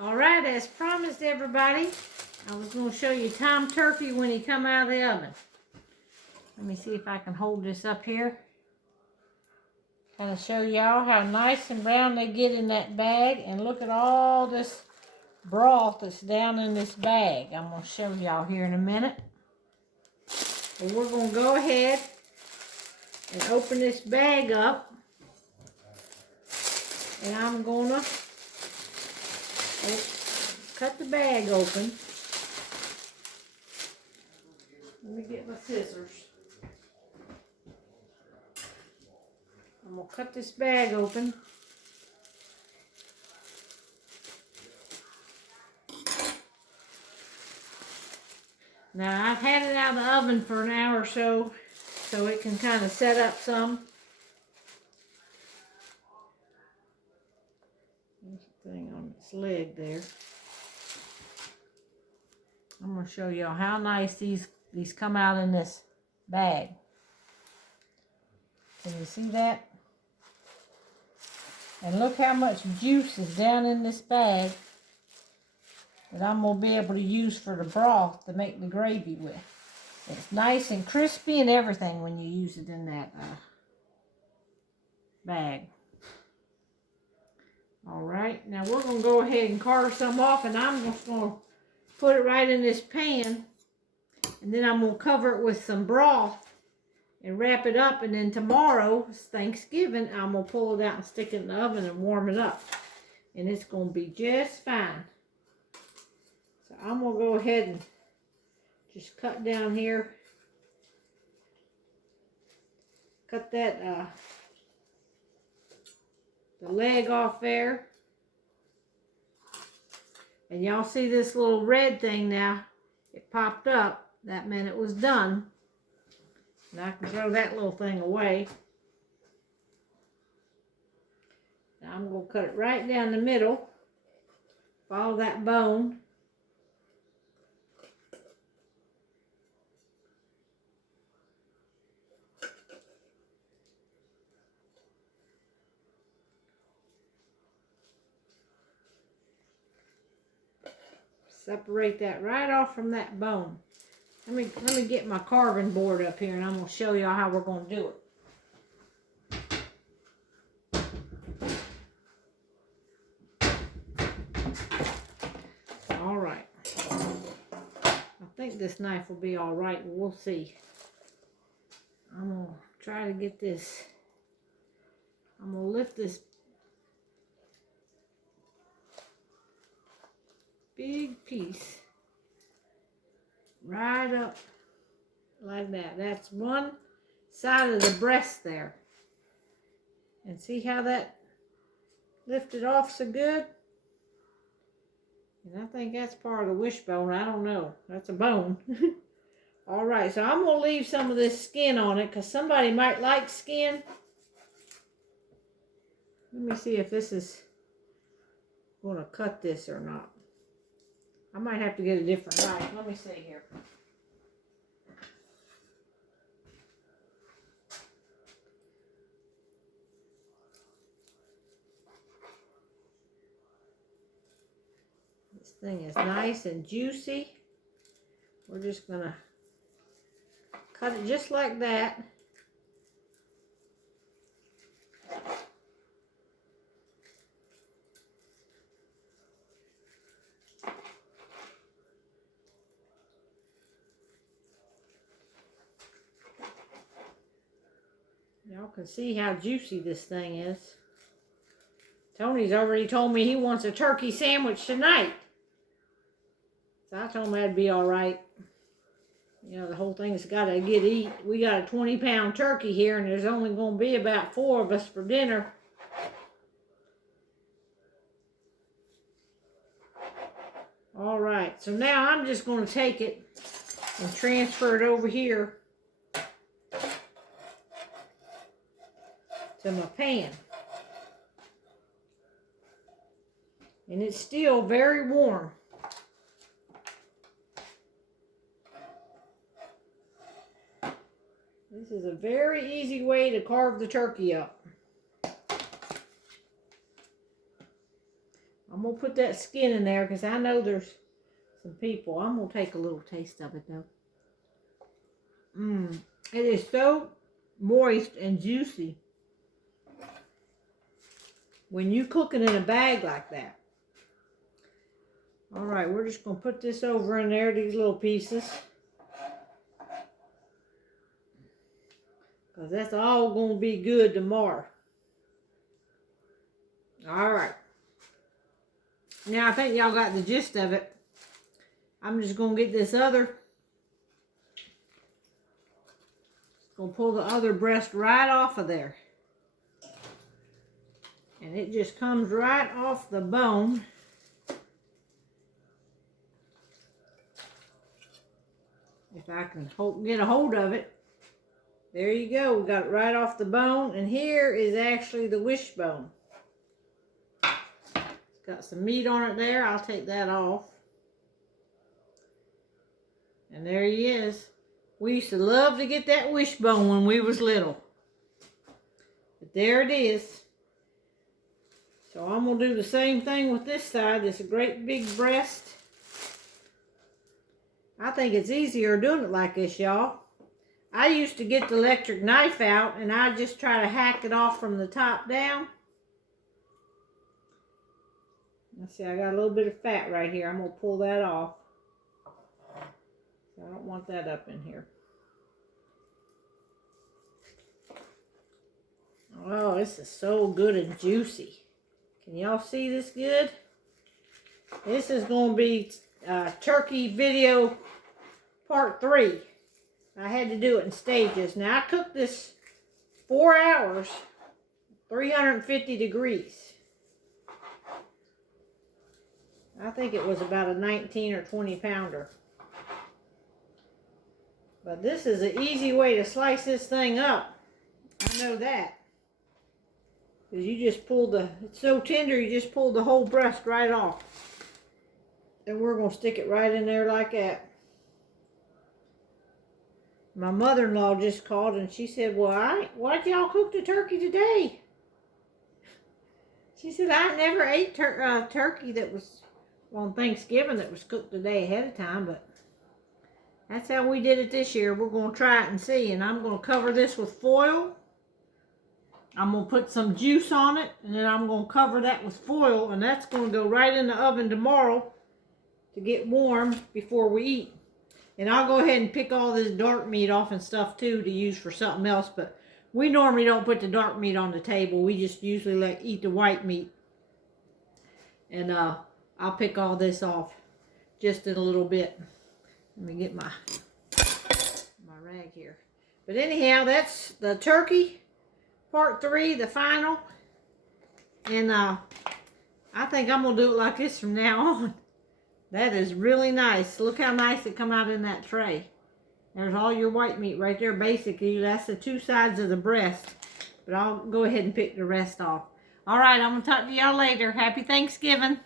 Alright, as promised everybody, I was going to show you Tom Turkey when he come out of the oven. Let me see if I can hold this up here. Kind of show y'all how nice and brown they get in that bag. And look at all this broth that's down in this bag. I'm going to show y'all here in a minute. But we're going to go ahead and open this bag up. And I'm going to cut the bag open. Let me get my scissors. I'm going to cut this bag open. Now, I've had it out of the oven for an hour or so it can kind of set up some. There's a thing on its leg there. I'm going to show y'all how nice these come out in this bag. Can you see that? And look how much juice is down in this bag that I'm going to be able to use for the broth to make the gravy with. It's nice and crispy and everything when you use it in that bag. Alright, now we're going to go ahead and carve some off, and I'm just going to put it right in this pan, and then I'm going to cover it with some broth and wrap it up, and then tomorrow, it's Thanksgiving, I'm going to pull it out and stick it in the oven and warm it up. And it's going to be just fine. So I'm going to go ahead and just cut down here. Cut that, the leg off there. And y'all see this little red thing now? It popped up. That meant it was done. And I can throw that little thing away. Now I'm going to cut it right down the middle. Follow that bone. Separate that right off from that bone. Let me get my carving board up here, and I'm going to show y'all how we're going to do it. Alright. I think this knife will be alright. We'll see. I'm going to try to get this. I'm going to lift this big piece right up like that. That's one side of the breast there. And see how that lifted off so good? And I think that's part of the wishbone. I don't know. That's a bone. Alright, so I'm going to leave some of this skin on it because somebody might like skin. Let me see if this is going to cut this or not. I might have to get a different knife. Let me see here. This thing is nice and juicy. We're just going to cut it just like that. Y'all can see how juicy this thing is. Tony's already told me he wants a turkey sandwich tonight. So I told him that'd be alright. You know, the whole thing's got to get eat. We got a 20-pound turkey here, and there's only going to be about 4 of us for dinner. Alright, so now I'm just going to take it and transfer it over here to my pan. And it's still very warm. This is a very easy way to carve the turkey up. I'm going to put that skin in there because I know there's some people. I'm going to take a little taste of it though. It is so moist and juicy when you cook it in a bag like that. All right, we're just going to put this over in there, these little pieces. Because that's all going to be good tomorrow. All right. Now, I think y'all got the gist of it. I'm just going to get this other. Going to pull the other breast right off of there. And it just comes right off the bone. If I can get a hold of it. There you go. We got it right off the bone. And here is actually the wishbone. It's got some meat on it there. I'll take that off. And there he is. We used to love to get that wishbone when we was little. But there it is. So I'm going to do the same thing with this side. It's a great big breast. I think it's easier doing it like this, y'all. I used to get the electric knife out and I just try to hack it off from the top down. Let's see, I got a little bit of fat right here. I'm going to pull that off. I don't want that up in here. Oh, this is so good and juicy. Can y'all see this good? This is going to be turkey video part 3. I had to do it in stages. Now, I cooked this 4 hours, 350 degrees. I think it was about a 19 or 20 pounder. But this is an easy way to slice this thing up. I know that. Because you just pull it's so tender, you just pull the whole breast right off. And we're going to stick it right in there like that. My mother-in-law just called and she said, well, why'd y'all cook the turkey today? She said, I never ate turkey that was on Thanksgiving that was cooked the day ahead of time, but that's how we did it this year. We're going to try it and see. And I'm going to cover this with foil. I'm going to put some juice on it, and then I'm going to cover that with foil, and that's going to go right in the oven tomorrow to get warm before we eat. And I'll go ahead and pick all this dark meat off and stuff too to use for something else, but we normally don't put the dark meat on the table. We just usually eat the white meat. And I'll pick all this off just in a little bit. Let me get my rag here. But anyhow, that's the turkey part 3, the final. And I think I'm going to do it like this from now on. That is really nice. Look how nice it come out in that tray. There's all your white meat right there. Basically, that's the 2 sides of the breast. But I'll go ahead and pick the rest off. All right, I'm going to talk to y'all later. Happy Thanksgiving.